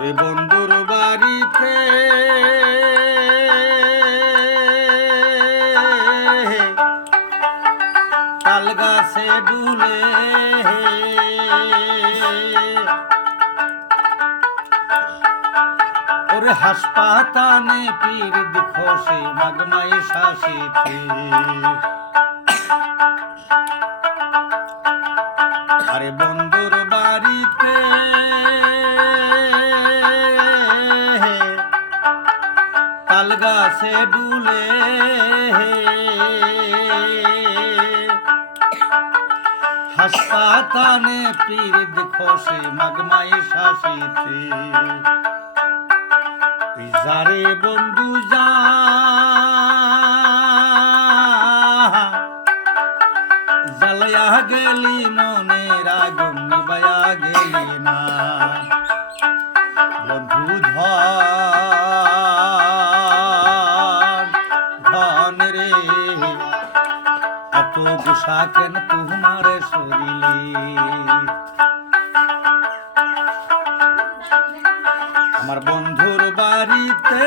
ওরে বন্ধুর বাড়িতে তাল ডুলে ওরে হাসপাতালে পীর খসে মাগমাই শাসিতে আরে বন্ধুর বাড়িতে তাল গাছে ডুলে হাসপাতালে পীর খসে মাগমাই শাসিতে। যারে বন্ধু যা, জ্বালায়া গেলি মনের আগুন নিবায়া গেলি না। বন্ধু ধন গুসা কেন তোমার শরীরে আমার বন্ধুর বাড়িতে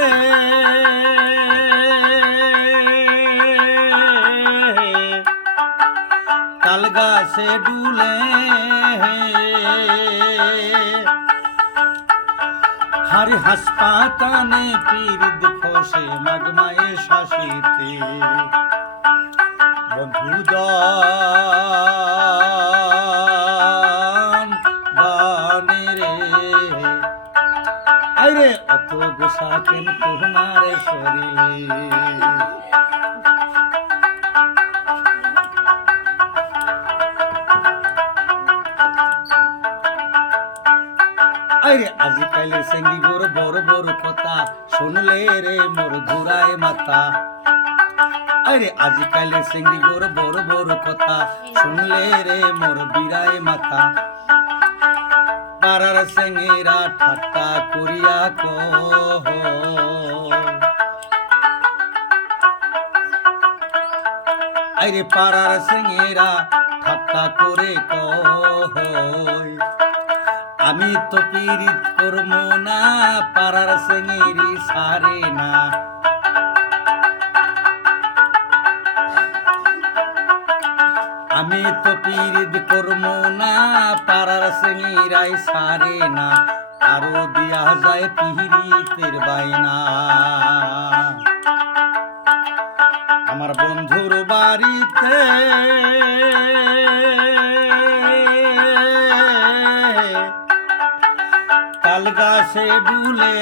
তাল গাছে ডুলে হারি হাসপাতালে পীর খসে মাগমায়ে শাসিতে। বন্ধু দান রে। আরে অত গোসা কেন তোমার শরীরে। আরে আজিকালি সেঙ্গিগোর বড় বড় কথা। শুনলে রে মোর ঘুরায় মাথা। আরে আজিকালি সেঙ্গিগোর বড় বড় কথা। শুনলে রে মোর বিরায় মাথা। পাড়ার সেঙ্গেরা ঠাট্টা করিয়া কহ আরে পাড়ার সেঙ্গেরা ঠাট্টা করে কয় আমি তো পীড়িত করব না, পাড়ার সেঙ্গেরি সারে না। আমি তো পীড়িত করব না, পাড়ার সেঙ্গিরাই সারে না, আরও দিয়া যায় পিহিরিতের বাইনা আমার বন্ধুর বাড়িতে তাল গাছে ডুলে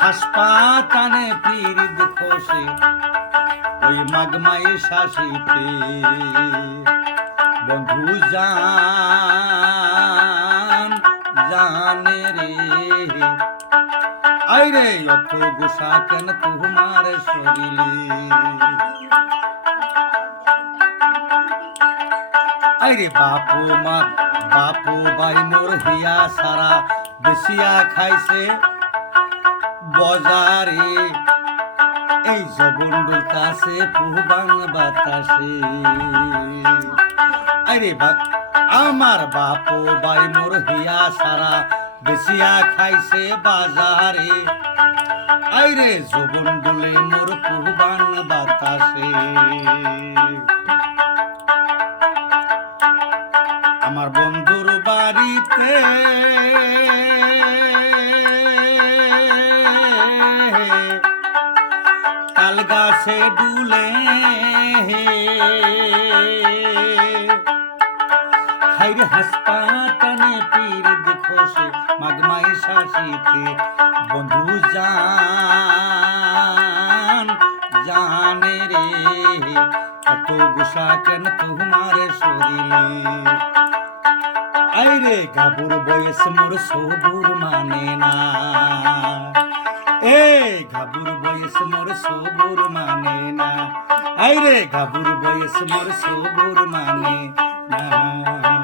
হাসপাতালে পীর খসে ওই মাগমাই শাসিতে। বন্ধু জান, জানে রে। আইরে অত গোসা কেন তোমার শরীরে? আরে বাপু মা, বাপু বাই মোর হিয়া সারা বেশিয়া খাইছে। বজারে এই জবন্ডুর কাছে পুবান বাতাসে। আরে বা আমার বাপু বাই মোর হিয়া সারা বেশিয়া খাইছে বাজারে। আইরে জবন্ডুলে মোর পুবান বাতাসে। আমার বন্ধুর বাড়িতে তাল ডুলে। হাইরে হাসপাতালে পীর দেখোসে মাগমাই শাসিতে বন্ধু জান, জানে রে, এত গুসা কেন তোমার শরীরে আইরে গাবুর বয়স মোর সবুর মানে না। এ গাবুর বয়স মোর সবুর মানে না। আইরে গাবুর বয়স মোর সবুর মানে না।